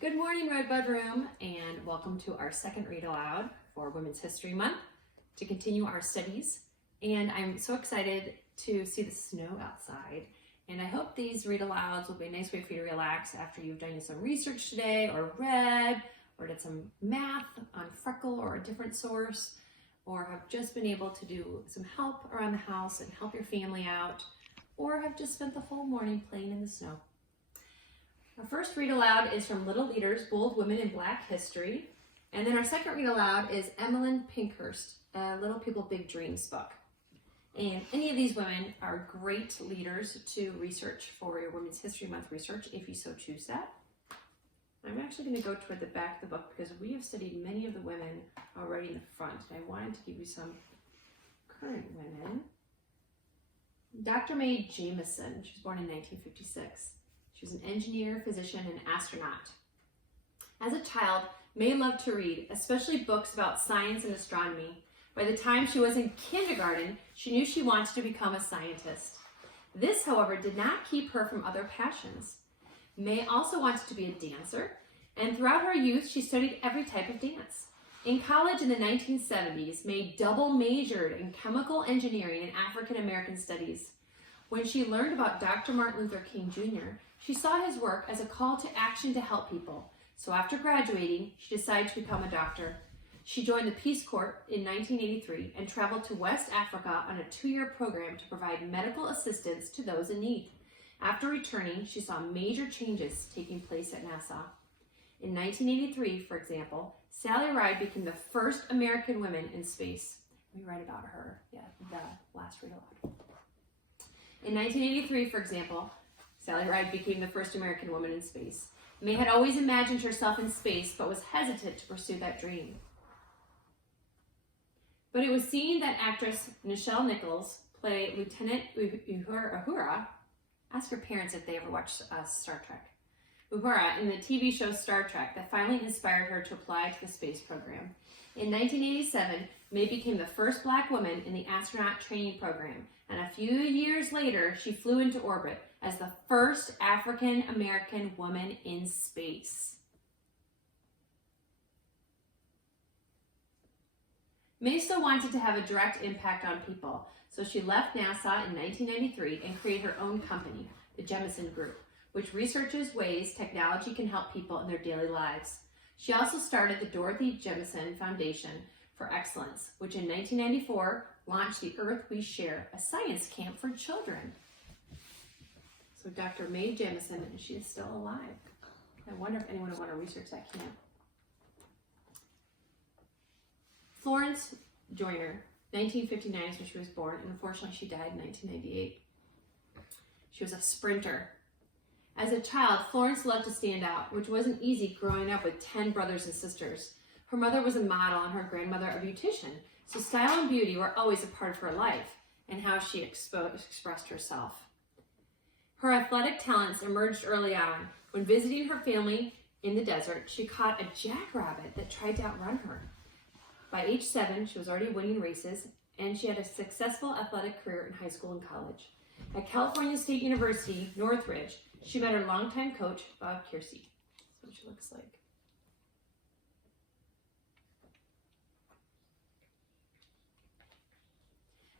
Good morning, Redbud Room, and welcome to our second read aloud for Women's History Month to continue our studies. And I'm so excited to see the snow outside. And I hope these read alouds will be a nice way for you to relax after you've done some research today, or read, or did some math on Freckle or a different source, or have just been able to do some help around the house and help your family out, or have just spent the whole morning playing in the snow. Our first read aloud is from Little Leaders, Bold Women in Black History. And then our second read aloud is Emmeline Pinkhurst, Little People, Big Dreams book. And any of these women are great leaders to research for your Women's History Month research if you so choose that. I'm actually going to go toward the back of the book because we have studied many of the women already in the front. And I wanted to give you some current women. Dr. Mae Jameson, she was born in 1956. She was an engineer, physician, and astronaut. As a child, Mae loved to read, especially books about science and astronomy. By the time she was in kindergarten, she knew she wanted to become a scientist. This, however, did not keep her from other passions. Mae also wanted to be a dancer, and throughout her youth, she studied every type of dance. In college in the 1970s, Mae double majored in chemical engineering and African American studies. When she learned about Dr. Martin Luther King Jr., she saw his work as a call to action to help people. So after graduating, she decided to become a doctor. She joined the Peace Corps in 1983 and traveled to West Africa on a 2-year program to provide medical assistance to those in need. After returning, she saw major changes taking place at NASA. In 1983, for example, Sally Ride became the first American woman in space. We read about her, the last read aloud. In 1983, for example, Sally Ride became the first American woman in space. Mae had always imagined herself in space, but was hesitant to pursue that dream. But it was seeing that actress Nichelle Nichols play Lieutenant Uhura. Ask your parents if they ever watched Star Trek. Uhura in the TV show Star Trek that finally inspired her to apply to the space program. In 1987, Mae became the first Black woman in the astronaut training program, and a few years later, she flew into orbit as the first African American woman in space. Mae still wanted to have a direct impact on people, so she left NASA in 1993 and created her own company, the Jemison Group, which researches ways technology can help people in their daily lives. She also started the Dorothy Jemison Foundation for Excellence, which in 1994 launched the Earth We Share, a science camp for children. So Dr. Mae Jameson, she is still alive. I wonder if anyone would want to research that camp. Florence Joyner, 1959 is when she was born, and unfortunately she died in 1998. She was a sprinter. As a child, Florence loved to stand out, which wasn't easy growing up with 10 brothers and sisters. Her mother was a model and her grandmother a beautician, so style and beauty were always a part of her life and how she expressed herself. Her athletic talents emerged early on. When visiting her family in the desert, she caught a jackrabbit that tried to outrun her. By age 7, she was already winning races, and she had a successful athletic career in high school and college. At California State University, Northridge, she met her longtime coach, Bob Kiersey. That's what she looks like.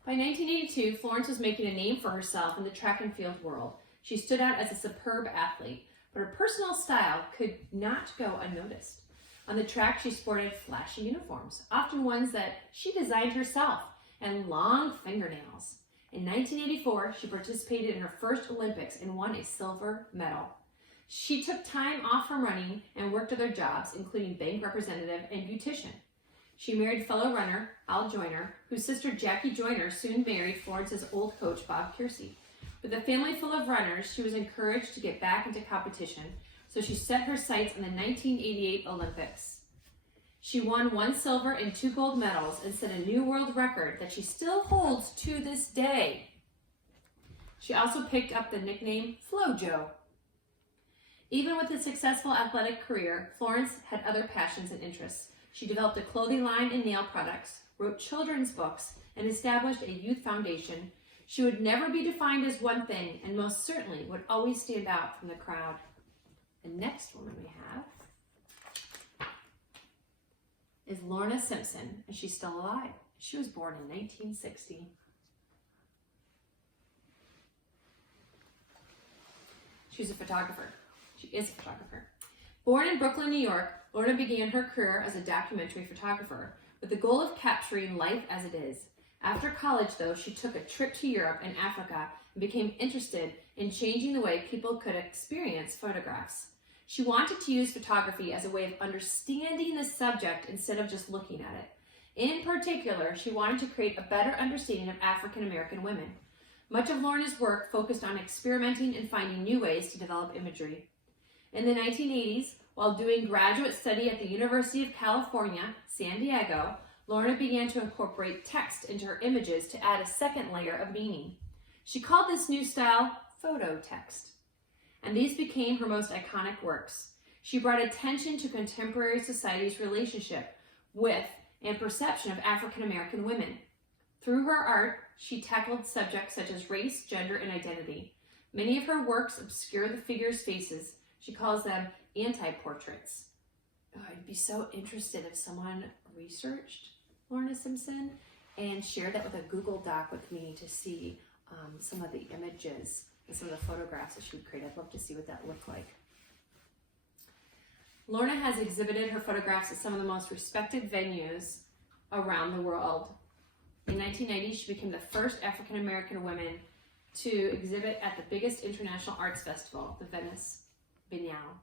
By 1982, Florence was making a name for herself in the track and field world. She stood out as a superb athlete, but her personal style could not go unnoticed. On the track, she sported flashy uniforms, often ones that she designed herself, and long fingernails. In 1984, she participated in her first Olympics and won a silver medal. She took time off from running and worked other jobs, including bank representative and beautician. She married fellow runner Al Joyner, whose sister Jackie Joyner soon married Florence's old coach Bob Kiersey. With a family full of runners, she was encouraged to get back into competition, so she set her sights on the 1988 Olympics. She won 1 silver and 2 gold medals and set a new world record that she still holds to this day. She also picked up the nickname FloJo. Even with a successful athletic career, Florence had other passions and interests. She developed a clothing line and nail products, wrote children's books, and established a youth foundation. She would never be defined as one thing, and most certainly would always stand out from the crowd. The next woman we have is Lorna Simpson, and she's still alive. She was born in 1960. She's a photographer. She is a photographer. Born in Brooklyn, New York, Lorna began her career as a documentary photographer with the goal of capturing life as it is. After college, though, she took a trip to Europe and Africa and became interested in changing the way people could experience photographs. She wanted to use photography as a way of understanding the subject instead of just looking at it. In particular, she wanted to create a better understanding of African American women. Much of Lorna's work focused on experimenting and finding new ways to develop imagery. In the 1980s, while doing graduate study at the University of California, San Diego, Lorna began to incorporate text into her images to add a second layer of meaning. She called this new style photo text, and these became her most iconic works. She brought attention to contemporary society's relationship with and perception of African American women. Through her art, she tackled subjects such as race, gender, and identity. Many of her works obscure the figures' faces. She calls them anti-portraits. Oh, I'd be so interested if someone researched Lorna Simpson and shared that with a Google Doc with me to see some of the images and some of the photographs that she would create. I'd love to see what that looked like. Lorna has exhibited her photographs at some of the most respected venues around the world. In 1990, she became the first African American woman to exhibit at the biggest international arts festival, the Venice Biennale.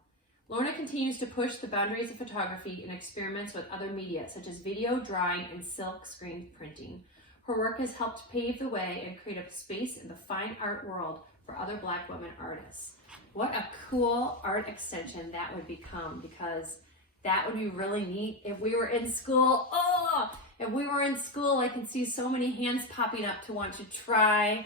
Lorna continues to push the boundaries of photography and experiments with other media, such as video, drawing, and silk screen printing. Her work has helped pave the way and create a space in the fine art world for other Black women artists. What a cool art extension that would become, because that would be really neat if we were in school. If we were in school, I can see so many hands popping up to want to try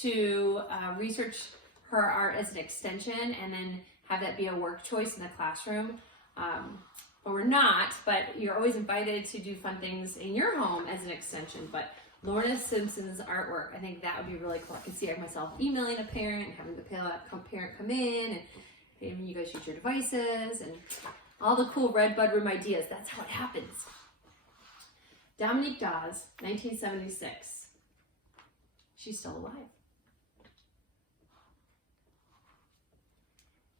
to research her art as an extension and then have that be a work choice in the classroom. But we're not, but you're always invited to do fun things in your home as an extension. But Lorna Simpson's artwork, I think that would be really cool. I can see myself emailing a parent and having the parent come in and having you guys use your devices and all the cool Red Bud Room ideas. That's how it happens. Dominique Dawes, 1976. She's still alive.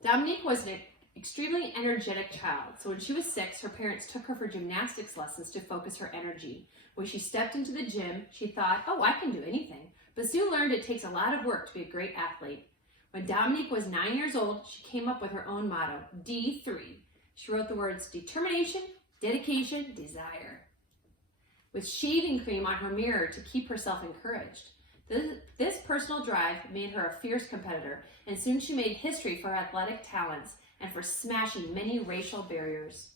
Dominique was an extremely energetic child, so when she was 6, her parents took her for gymnastics lessons to focus her energy. When she stepped into the gym, she thought, oh, I can do anything, but soon learned it takes a lot of work to be a great athlete. When Dominique was 9 years old, she came up with her own motto, D3. She wrote the words determination, dedication, desire, with shaving cream on her mirror to keep herself encouraged. This personal drive made her a fierce competitor, and soon she made history for her athletic talents and for smashing many racial barriers.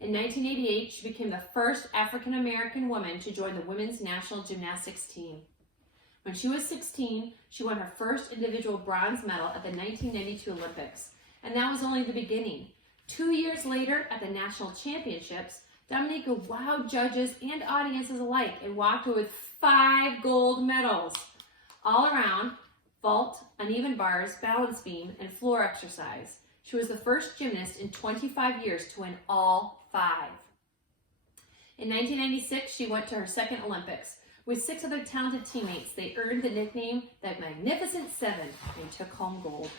In 1988, she became the first African American woman to join the women's national gymnastics team. When she was 16, she won her first individual bronze medal at the 1992 Olympics, and that was only the beginning. 2 years later, at the national championships, Dominique wowed judges and audiences alike and walked away with 5 gold medals. All around, vault, uneven bars, balance beam, and floor exercise. She was the first gymnast in 25 years to win all 5. In 1996, she went to her second Olympics. With 6 other talented teammates, they earned the nickname the Magnificent Seven and took home gold.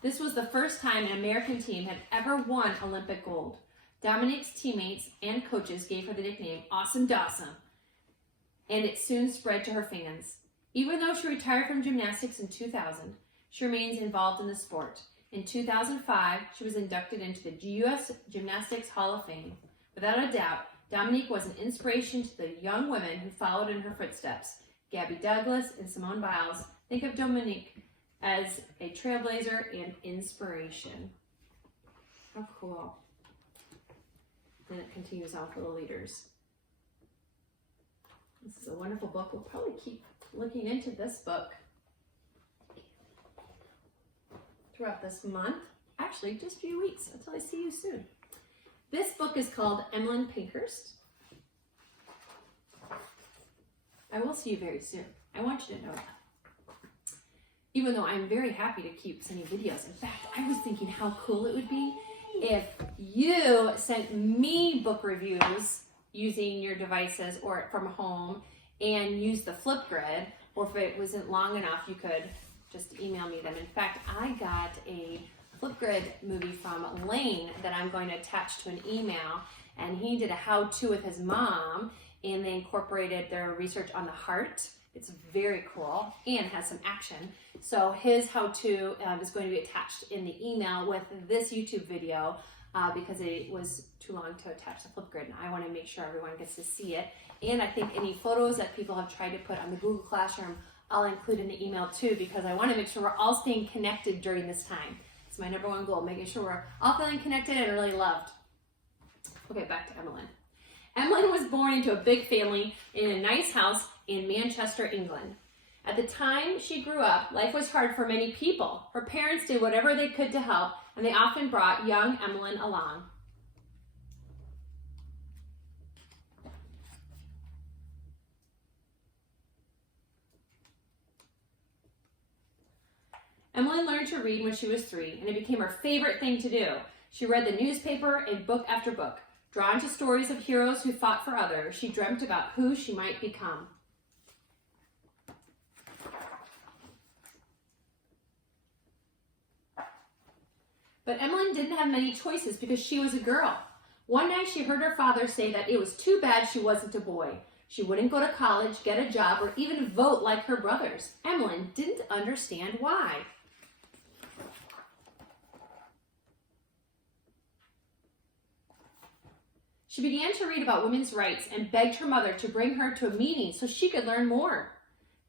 This was the first time an American team had ever won Olympic gold. Dominique's teammates and coaches gave her the nickname Awesome Dawson, and it soon spread to her fans. Even though she retired from gymnastics in 2000, she remains involved in the sport. In 2005, she was inducted into the U.S. Gymnastics Hall of Fame. Without a doubt, Dominique was an inspiration to the young women who followed in her footsteps. Gabby Douglas and Simone Biles think of Dominique as a trailblazer and inspiration. How cool. And it continues on for the leaders. This is a wonderful book. We'll probably keep looking into this book throughout this month. Actually, just a few weeks until I see you soon. This book is called Emmeline Pankhurst. I will see you very soon. I want you to know that. Even though I'm very happy to keep sending videos. In fact, I was thinking how cool it would be if you sent me book reviews using your devices or from home and use the Flipgrid, or if it wasn't long enough, you could just email me them. In fact, I got a Flipgrid movie from Lane that I'm going to attach to an email, and he did a how-to with his mom, and they incorporated their research on the heart. It's very cool and has some action. So his how-to is going to be attached in the email with this YouTube video because it was too long to attach the Flipgrid, and I want to make sure everyone gets to see it. And I think any photos that people have tried to put on the Google Classroom, I'll include in the email too, because I want to make sure we're all staying connected during this time. It's my number one goal, making sure we're all feeling connected and really loved. Okay, back to Emmeline. Emmeline was born into a big family in a nice house in Manchester, England. At the time she grew up, life was hard for many people. Her parents did whatever they could to help, and they often brought young Emmeline along. Emmeline learned to read when she was 3, and it became her favorite thing to do. She read the newspaper and book after book. Drawn to stories of heroes who fought for others, she dreamt about who she might become. But Emmeline didn't have many choices because she was a girl. One night she heard her father say that it was too bad she wasn't a boy. She wouldn't go to college, get a job, or even vote like her brothers. Emmeline didn't understand why. She began to read about women's rights and begged her mother to bring her to a meeting so she could learn more.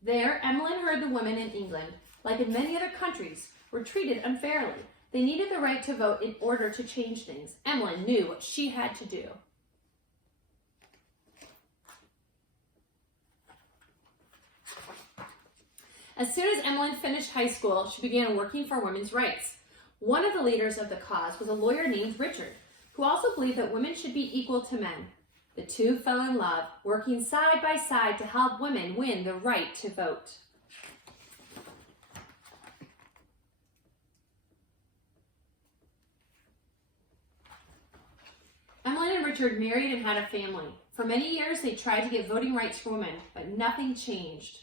There, Emmeline heard the women in England, like in many other countries, were treated unfairly. They needed the right to vote in order to change things. Emmeline knew what she had to do. As soon as Emmeline finished high school, she began working for women's rights. One of the leaders of the cause was a lawyer named Richard, who also believed that women should be equal to men. The two fell in love, working side by side to help women win the right to vote. Emmeline and Richard married and had a family. For many years, they tried to get voting rights for women, but nothing changed.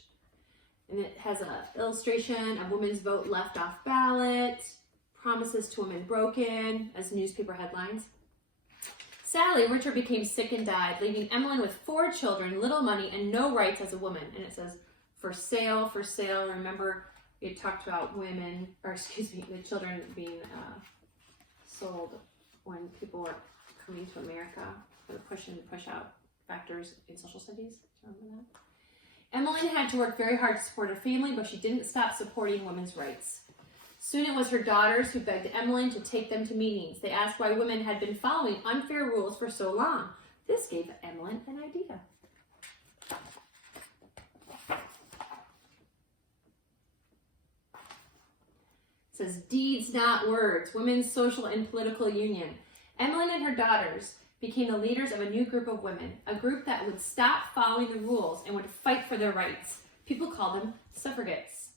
And it has an illustration of women's vote left off ballot, promises to women broken as newspaper headlines. Sadly, Richard became sick and died, leaving Emmeline with 4 children, little money, and no rights as a woman. And it says, for sale, for sale. Remember, it talked about women, or excuse me, the children being sold when people were coming to America for the push in and push out factors in social studies. Do you remember that? Emmeline had to work very hard to support her family, but she didn't stop supporting women's rights. Soon it was her daughters who begged Emmeline to take them to meetings. They asked why women had been following unfair rules for so long. This gave Emmeline an idea. It says, deeds, not words, Women's Social and Political Union. Emmeline and her daughters became the leaders of a new group of women, a group that would stop following the rules and would fight for their rights. People called them suffragettes.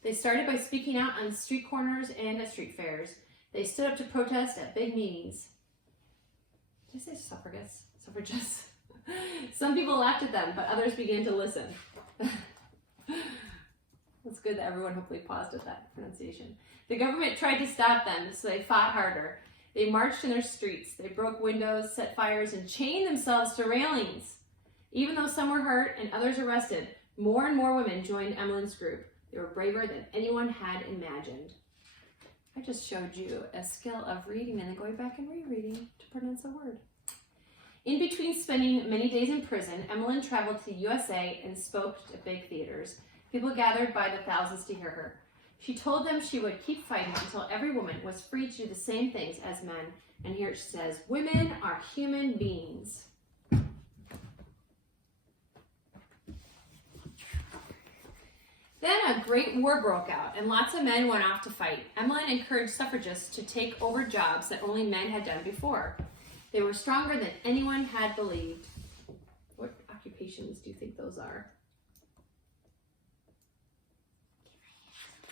They started by speaking out on street corners and at street fairs. They stood up to protest at big meetings. Did I say suffragettes? Suffragettes. Some people laughed at them, but others began to listen. It's good that everyone hopefully paused at that pronunciation. The government tried to stop them, so they fought harder. They marched in their streets. They broke windows, set fires, and chained themselves to railings. Even though some were hurt and others arrested, more and more women joined Emmeline's group. They were braver than anyone had imagined. I just showed you a skill of reading and then going back and rereading to pronounce a word. In between spending many days in prison, Emmeline traveled to the USA and spoke at big theaters. People gathered by the thousands to hear her. She told them she would keep fighting until every woman was free to do the same things as men. And here she says, women are human beings. Then a great war broke out, and lots of men went off to fight. Emmeline encouraged suffragists to take over jobs that only men had done before. They were stronger than anyone had believed. What occupations do you think those are?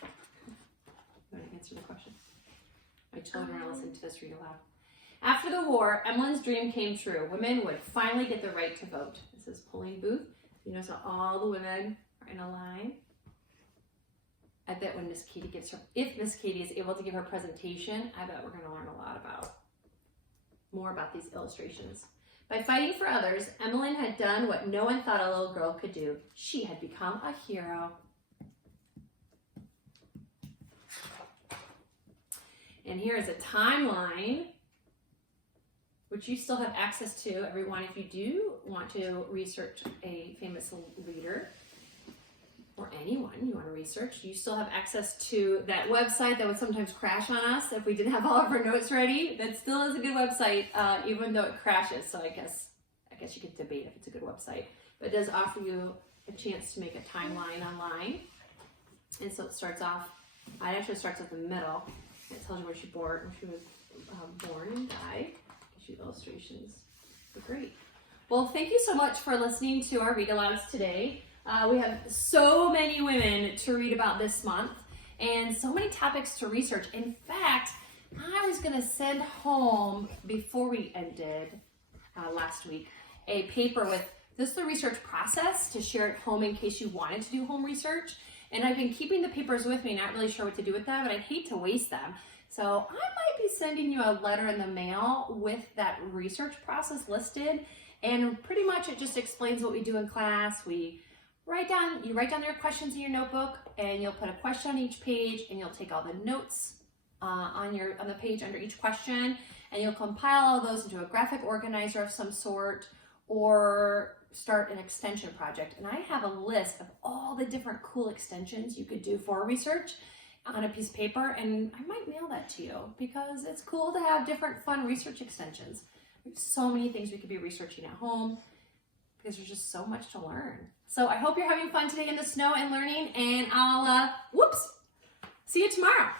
You want to answer the question? My children are listening to this read aloud. After the war, Emmeline's dream came true. Women would finally get the right to vote. This is polling booth. You notice how all the women are in a line. I bet when Miss Katie gets her, if Miss Katie is able to give her presentation, I bet we're going to learn a lot more about these illustrations. By fighting for others, Emmeline had done what no one thought a little girl could do. She had become a hero. And here is a timeline, which you still have access to, everyone, if you do want to research a famous leader or anyone you want to research. You still have access to that website that would sometimes crash on us if we didn't have all of our notes ready. That still is a good website, even though it crashes. So I guess you could debate if it's a good website. But it does offer you a chance to make a timeline online. And so it starts off, it actually starts at the middle. It tells you where she was born and died. Gives you illustrations. They're great. Well, thank you so much for listening to our read alouds today. We have so many women to read about this month and so many topics to research. In fact, I was going to send home, before we ended last week, a paper with this is the research process to share at home in case you wanted to do home research. And I've been keeping the papers with me, not really sure what to do with them, but I'd hate to waste them. So I might be sending you a letter in the mail with that research process listed. And pretty much it just explains what we do in class. You write down your questions in your notebook, and you'll put a question on each page, and you'll take all the notes on the page under each question, and you'll compile all those into a graphic organizer of some sort, or start an extension project. And I have a list of all the different cool extensions you could do for research on a piece of paper, and I might mail that to you because it's cool to have different fun research extensions. There's so many things we could be researching at home because there's just so much to learn. So I hope you're having fun today in the snow and learning, and I'll see you tomorrow.